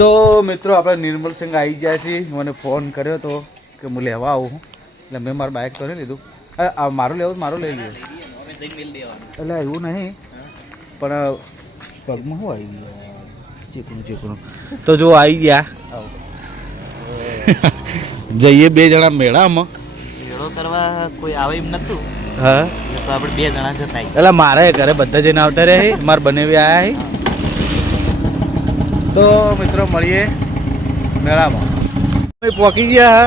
તો મિત્રો આપણે નિર્મલ સિંહ આવી ગયા છીએ. મને ફોન કર્યો તો કે હું લેવા આવું એટલે મેં મારું બાઇક તો નહીં લીધું. મારું લેવું મારું લઈ લીધું એટલે એવું નહીં પણ પગમાં શું આવી ગયું ચીકણું ચીકણું. તો જો આવી ગયા જઈએ બે જણા મેળામાં મેળો કરવા કોઈ આવે એમ નતું. હા તો આપણે બે જણા જતા એટલે મારે ઘરે બધા જઈને આવતા રહે મારે બનેવી આવ્યા તો મિત્રો મળીએ મેળામાં. પહોંચી ગયા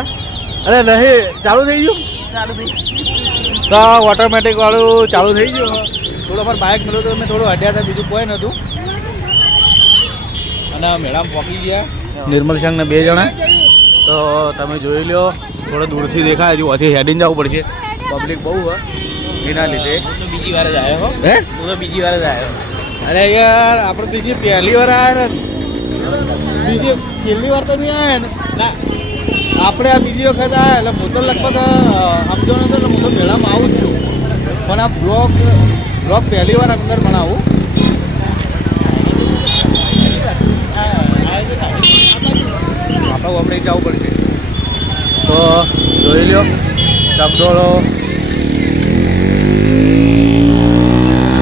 અરે નહીં ચાલુ થઈ ગયું તો ઓટોમેટિક વાળું ચાલુ થઈ ગયું. થોડું અમારે બાઇક મળ્યું તો મેં થોડું હટ્યા હતા બીજું કોઈ નહોતું અને મેળામાં પહોંચી ગયા નિર્મલ સંઘને બે જણા. તો તમે જોઈ લો થોડો દૂરથી દેખાય હજુ અહીંથી હેડીને જવું પડશે પબ્લિક બહુ હોય એના લીધે. હું તો બીજી વાર જ આવ્યો. હે હું તો બીજી વાર જ આવ્યો. અરે યાર આપણે બીજી પહેલી વાર આવ્યા ને બીજી છેલ્લી વાર તો નહીં આવ્યા ને ના આપણે આ બીજી વખત આવ્યા એટલે હું તો લગભગ સમજો ને તો હું તો મેળામાં આવું જ છું પણ આ બ્લોગ પહેલી વાર અંદર બનાવું. આપણે જવું પડશે તો જોઈ લો ડગડોળો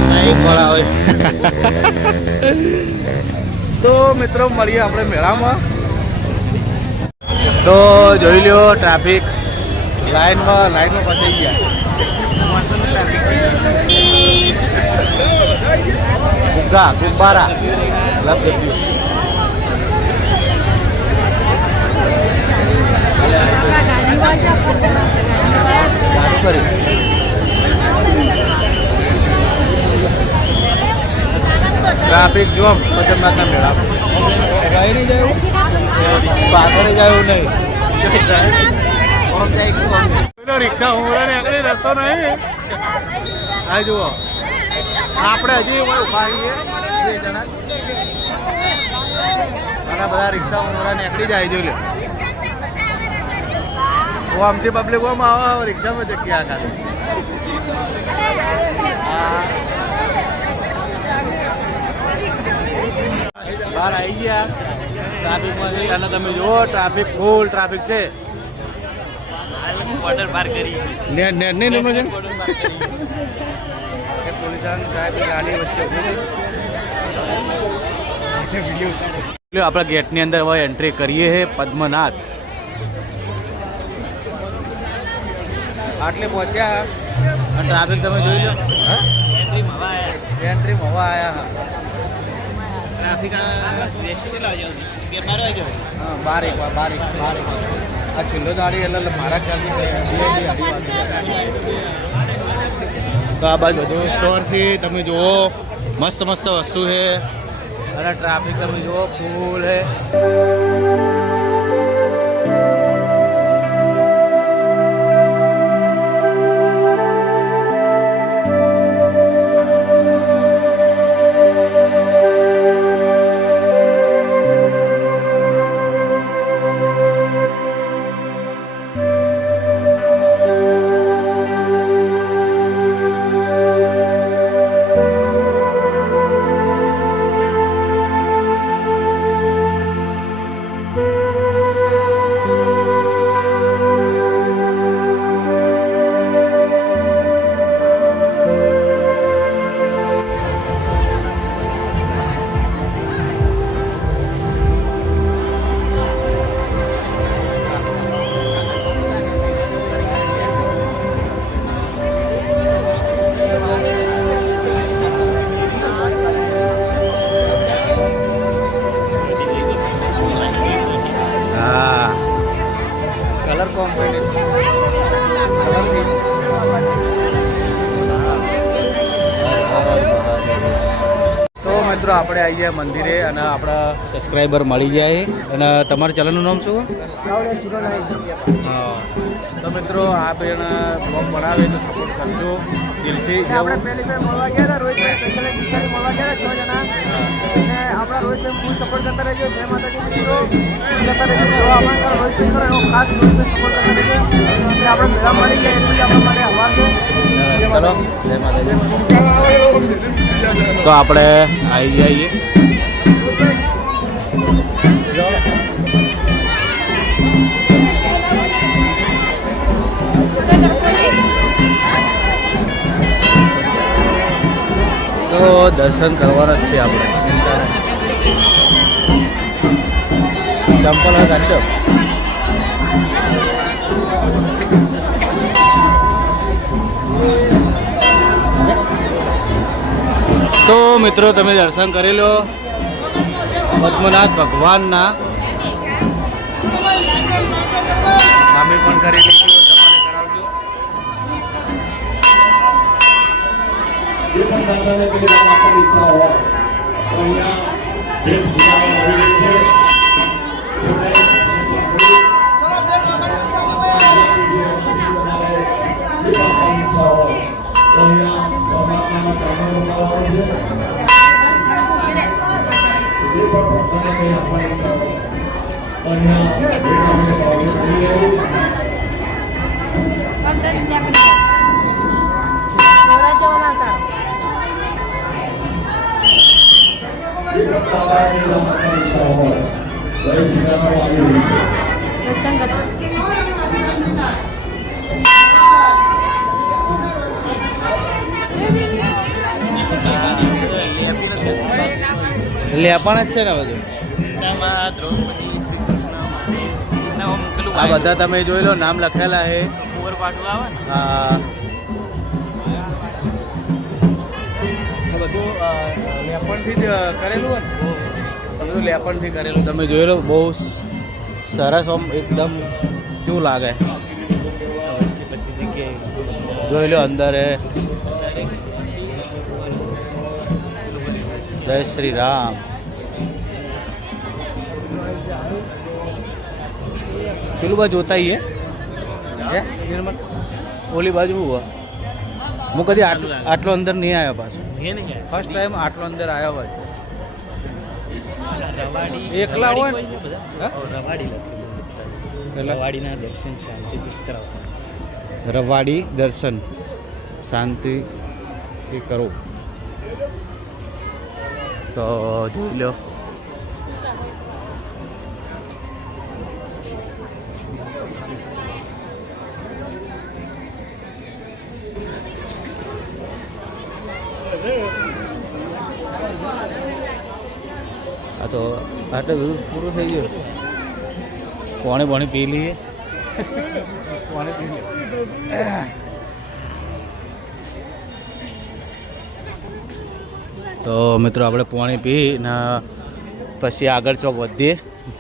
નહીં પડાવે. તો મિત્રો મળીએ આપણે મેળામાં. તો જોઈ લો ટ્રાફિક લાઈનમાં ફસાઈ ગયા ગુબ્બારા ટ્રાફિક જોમ પચમનાથના મેળામાં કઈ નહીં જાય પાછળ જાય નહીં રિક્ષા ઉમરા ને આગળ રસ્તો નહીં. આ જુઓ આપણે હજી ઉભા રહીએ બે જણા અને બધા રિક્ષા ઉમરા નીકળી જાય જોઈ લો. આમથી પબ્લિક આમ આવે રિક્ષામાં જગ્યા ખાલી બહાર આવી ગયા ટ્રાફિકમાંથી અને તમે જુઓ ટ્રાફિક ફૂલ ટ્રાફિક છે. બોર્ડર પાર કરી નેટ નહીં લેવાનું છે પોલીસ સાહેબ ગાડી વચ્ચે આપણા ગેટની અંદર હવે એન્ટ્રી કરીએ છે પદ્મનાથ. આટલે પહોંચ્યા અને ટ્રાફિક તમે જોઈ લો એન્ટ્રી હવા આવ્યા ટ્રાફિક બાર એક આ છેલ્લો દાડી એટલે મારા ખ્યાલથી તો આ બાજુ બધું સ્ટોર છે તમે જુઓ મસ્ત મસ્ત વસ્તુ છે અને ટ્રાફિક તમે જુઓ ફૂલ છે. મિત્રો આપણે આવી ગયા મંદિરે અને આપણા સબસ્ક્રાઈબર મળી જાય અને તમારા ચેનલનું નામ શું? હા તો મિત્રો આ બેન બ્લોગ બનાવે તો સપોર્ટ કરજો દિલથી. આપણે પહેલી વાર મળવા ગયા હતા રોહિતભાઈ સાયકલ દિશાને મળવા ગયા 6 જણા અને આપણા રોહિતભાઈ ફૂલ સપોર્ટ કરતા રહેજો. જય માતાજી મિત્રો કરતા રહેજો. જો આપણા રોહિતભાઈ કરો એવો ખાસ રોહિતભાઈ સપોર્ટ કરતા રહેજો. એટલે આપણે મેળા મળી ગયા એટલું જ આપણા માટે હવા છે. ચલો જય માતાજી. તો આપણે આવી જઈએ તો દર્શન કરવાના જ છે આપણે. ચંપલ કાઢો. તો મિત્રો તમે દર્શન કરી લો પદ્મનાથ ભગવાનના. અમે પણ કરી લઈશું, તમને કરાવજો. જે પણ દાદાને કોઈ કામ આપવાની ઈચ્છા હોય તો અહીંયા ભેટ સ્વીકારવામાં આવી રહી છે. લેપણ જ છે ને બધું. આ બધા તમે જોઈ લો, નામ લખેલા છે. હા, બધું લેપણથી જ કરેલું હોય ને, બધું લેપણથી કરેલું. તમે જોઈ લો, બહુ સરસ. આમ એકદમ કેવું લાગે. જોઈ લો અંદર હે. જય શ્રી રામ. પેલું બાજુ જોતા હે નિર્મલ, ઓલી બાજુ હું કદી આટલો અંદર નહીં આવ્યો પાછો. ફર્સ્ટ ટાઈમ આટલો અંદર આવ્યો હોય. એકલા હોય ને રવાડીના દર્શન શાંતિથી કરાવવા. રવાડી દર્શન શાંતિથી કરો. તો જોઈ લો. આ તો આટલું બધું પૂરું થઈ ગયું. પાણી પી લઈએ. પાણી પી લઈએ. તો મિત્રો આપણે પાણી પી ને પછી આગળ ચોક વધીએ.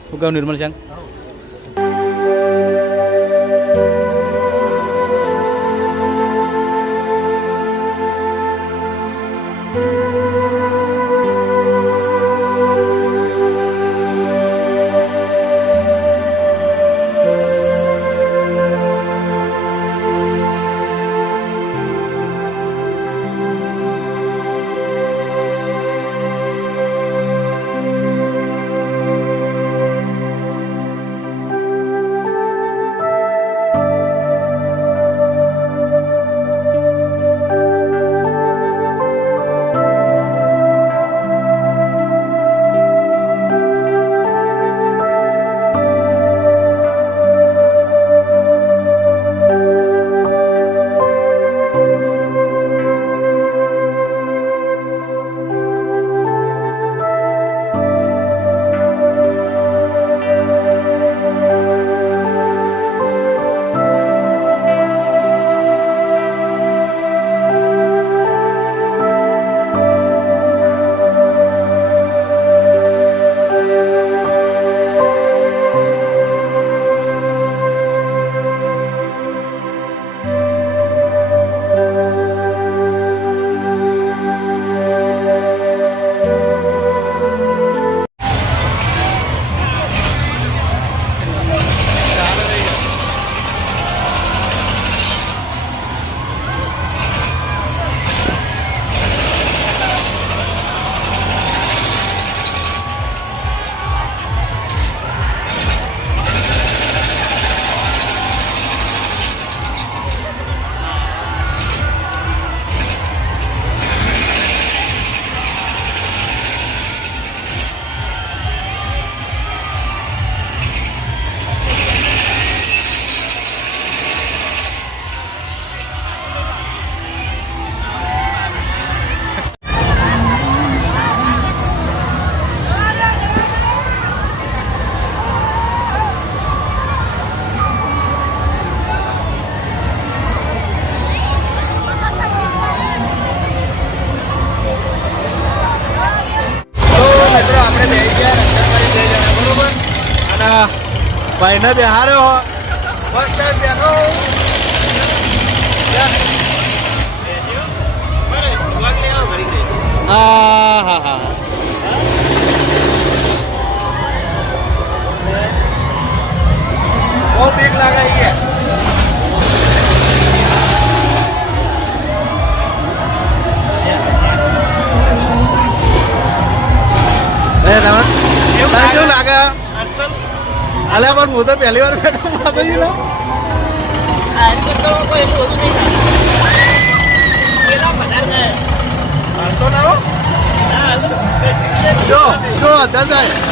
શું કહું નિર્મલ સાંગ? ભાઈને બેહાર્યો હો ફર્સ્ટ ટાઈમ બેઠો હા હા હા બહુ બીક લાગે છે કેવું લાગે અલ્યા પણ હું તો પહેલી વાર બેઠો માતાજી નો જો જો અંદર જાય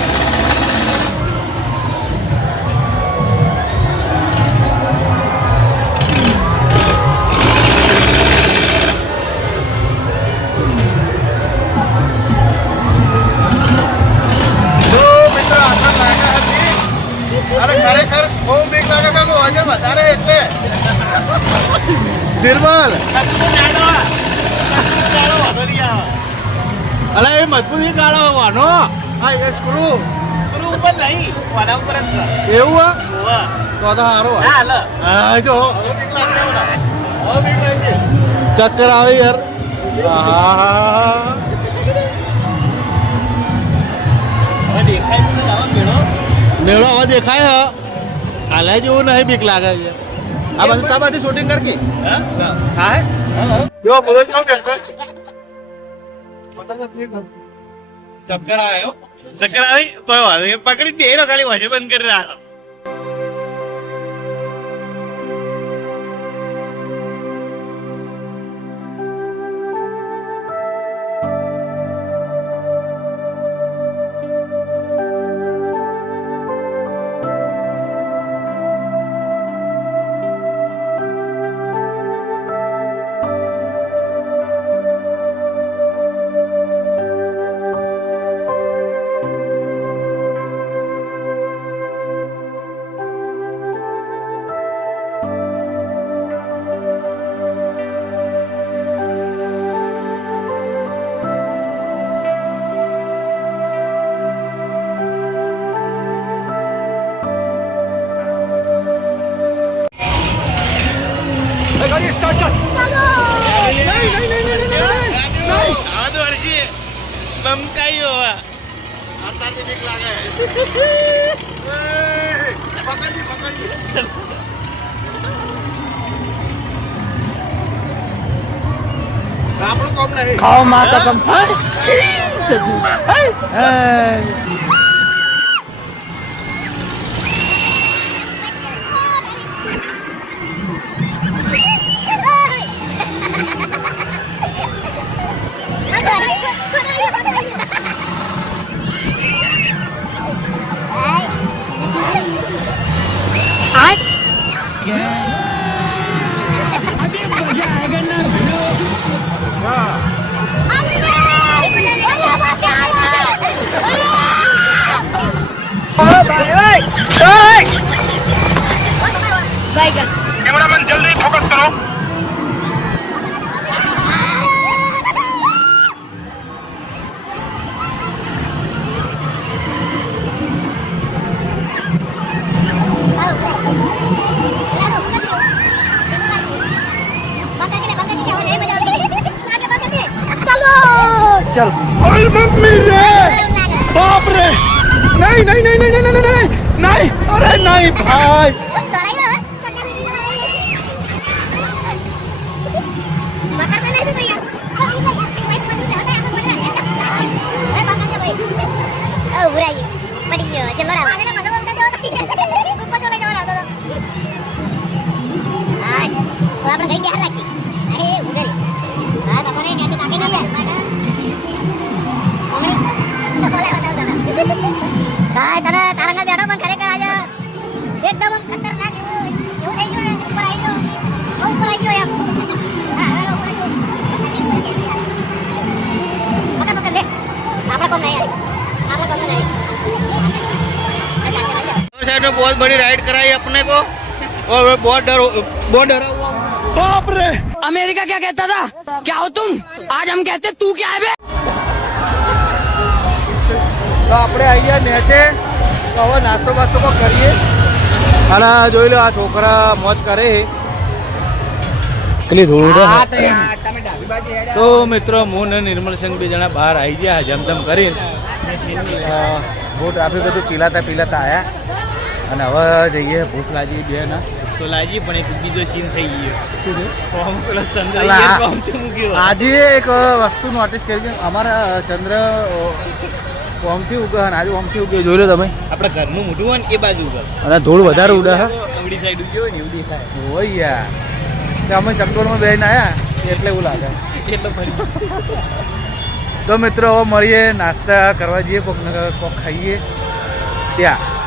અરે ખરેખર બહુ બીક લાગે કે વજન વધારે એટલે નિર્મલ અલા એ મજબૂતી કાઢો વાનો હા એ સ્ક્રૂ ઉપર નહીં વાડા ઉપર જ એવું તો સારું હા જો ચક્કર આવે યાર હા મેળો હવે દેખાય હાલાય જેવું નહીં બીક લાગે છે આ બધું તાબાથી શૂટિંગ કરકી હા જો બોલો ચક્કર આવ્યો ચક્કર આવી તો પકડી દે ખાલી વાજે બંધ કરી રાખો આપણું કામ નહીં ખાઓ માતા કમ कैमरामैन जल्दी फोकस करो चल मम्मी रे बाप रे नहीं नहीं नहीं नहीं नहीं नहीं नहीं अरे नहीं भाई एकदम खतरनाक એવું થઈ ગયું ને ઉપર આવી ગયો ઉપર આવી ગયો એમ હા હવે ઉપર આવી ગયો પકડ લે આપણા કોમ નહીં આપણા કોમ નહીં साइड में बहुत बड़ी राइड कराई अपने को और बहुत डरा हुआ बाप रे अमेरिका क्या कहता था क्या हो तुम आज हम कहते तू क्या है बे तो આપણે આવી ગયા નેચે તો હવે નાસ્તો બાસ્તો કરીએ અને જોઈ લો આ છોકરા મોજ કરે કેટલી ધૂળ ઉડે તો મિત્રો હું ને નિર્મલસિંહ બે જણા બહાર આવી ગયા જમધમ કરીને બહુ ટ્રાફિક હતું પીલાતા આવ્યા અને હવે જઈએ ભૂખ લાગી બે ને તો લાજી પણ એક બીજો સીન થઈ ગયો આજે એક વસ્તુ નોટિસ કરી કે અમારા ચંદ્ર ઓમથી ઉગે અને આજે ઓમથી ઉગે જોઈ લો તમે આપણા ઘરનું મોઢું હોય ને એ બાજુ ઉપર અને ધૂળ વધારે ઉડે હે અવડી સાઈડ ઉગ્યો હોય ને એવું દેખાય હોય યાર કે અમે ચકડોળમાં બેહીને આવ્યા એટલે એવું લાગે એટલે ફરી તો મિત્રો હવે મળીએ નાસ્તા કરવા જઈએ કોક ખાઈએ ત્યાં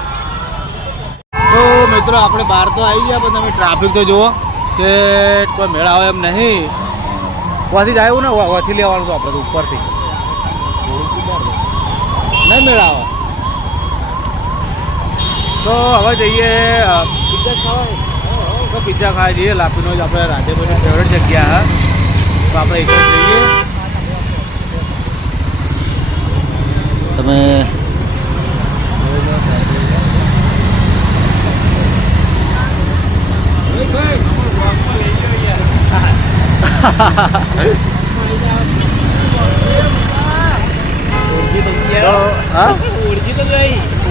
તો મિત્રો આપણે બહાર તો આવી ગયા પણ તમે ટ્રાફિક તો જુઓ કે કોઈ મેળ આવે એમ નહીં વાથી જ આવ્યું ને વાથી લેવાનું તો આપણે ઉપરથી નહીં મેળ આવે તો હવે જઈએ પિઝા ખાવા તો પિઝા ખાવા જઈએ લાપીનો જ આપણે રાધે પછી ફેવરેટ જગ્યા હા તો આપણે એક જ જઈએ તમે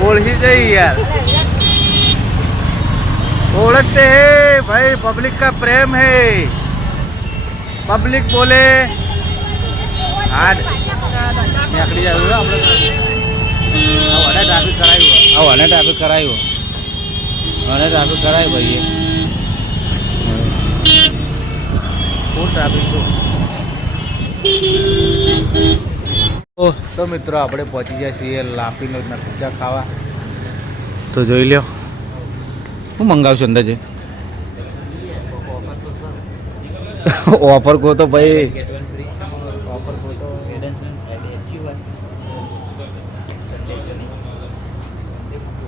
ओळखी जाई यार ओळखते हैं भाई पब्लिक का प्रेम है पब्लिक बोले आज आकड़ी जाऊ આપણે ટ્રાફિક કરાયું ટ્રાફિક કરાયું ભાઈ ફૂલ ટ્રાફિક તો મિત્રો આપણે પહોંચી ગયા છીએ લાપીનો પિઝા ખાવા તો જોઈ લ્યો હું મંગાવશું અંદાજે ઓફર કહો તો ભાઈ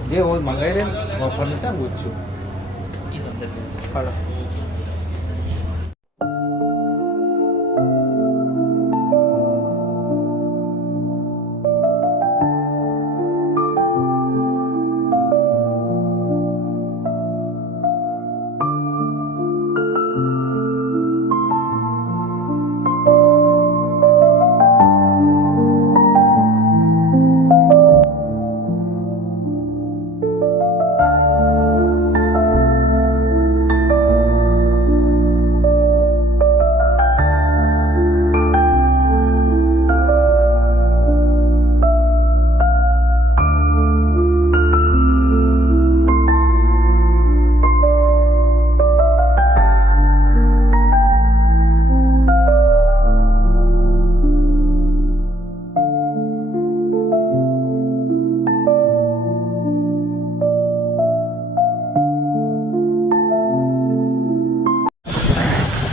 જે હોય મંગાવી લે ઓફર ને ત્યાં પૂછું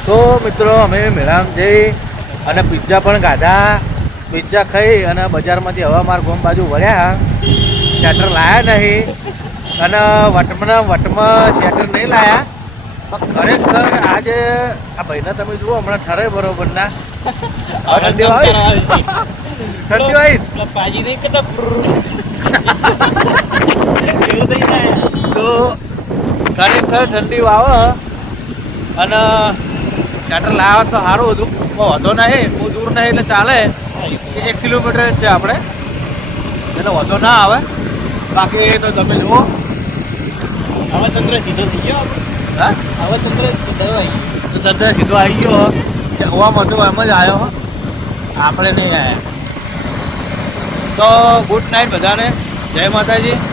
તો મિત્રો અમે મેળામાં જઈ અને પિઝા પણ ખાધા પિઝા ખાઈ અને બજારમાંથી હવે અમારા ગામ બાજુ વળ્યા શેટર લાયા નહીં અને વટમાં શેટર નહીં લાયા પણ ખરેખર આજે આ ભાઈને તમે જુઓ હમણાં ઠરે બરોબરના ઠંડી આવી પાજી નહીં કરતા તો ખરેખર ઠંડી આવે અને શટર લાવવા તો સારું હતું વધો નહીં બહુ દૂર નહીં એટલે ચાલે 1 કિલોમીટર જ છે આપણે એટલે વધો ના આવે બાકી તો તમે જુઓ હવે ચંદ્ર સીધો થઈ ગયો હા હવે ચંદ્ર સીધો આવી તો ચંદ્ર સીધો આવી ગયો ઓમ હતો એમ જ આવ્યો આપણે નહીં આવ્યા તો ગુડ નાઇટ બધાને જય માતાજી